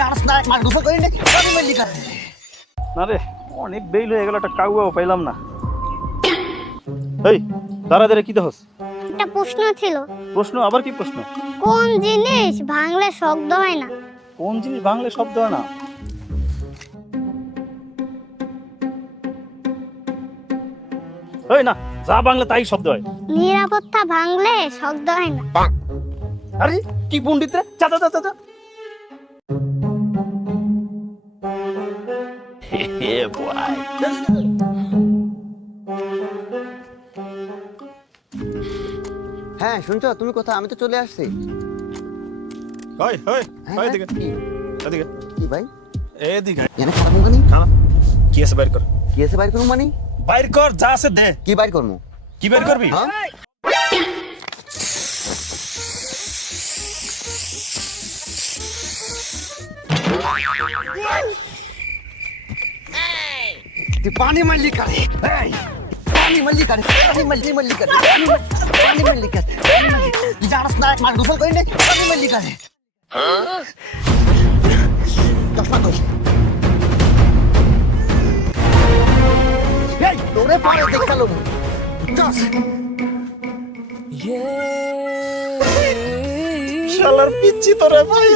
জানাস না এক মাস গোসল করিনি আমি মেলি কাজ না রে, অনেক বেইল হয়ে গেল, একটা কাউয়াও পাইলাম না। এই দাঁড়া দাঁড়া, কি দেখস? একটা প্রশ্ন ছিল, প্রশ্ন? আবার কি প্রশ্ন? কোন জিনিস ভাঙলে শব্দ হয় না? কোন জিনিস ভাঙলে শব্দ হয় না? এই না, যা বাংলা তাই শব্দ হয়। নিরাপত্তা ভাঙলে শব্দ হয় না। আরে কি পণ্ডিত রে, চা চা চা চা। হ্যাঁ শুনছো তুমি কোথায়? আমি তো চলে আসছি। ওই ওই হ্যাঁ, এদিকে কি? এদিকে কি ভাই এদিকে। এনে খারাপ মানি খাওয়া কি আছে বাইর কর। কি আছে বাইর করবো মানি? বাইর কর যা আছে দে। কি বাইর করবো? কি বাইর করবি? হ্যাঁ তুই পানি মারলি কারে? এই, পানি মারলি কারে? পানি মারলি কারে? পানি মারলি কারে? তুই জানাস না এক মাস গোসল করিনি পানি মারলি কারে? চশমা কই? এই তোরে পরে দেখালো চস শালার পিচ্ছি তোরে ভাই।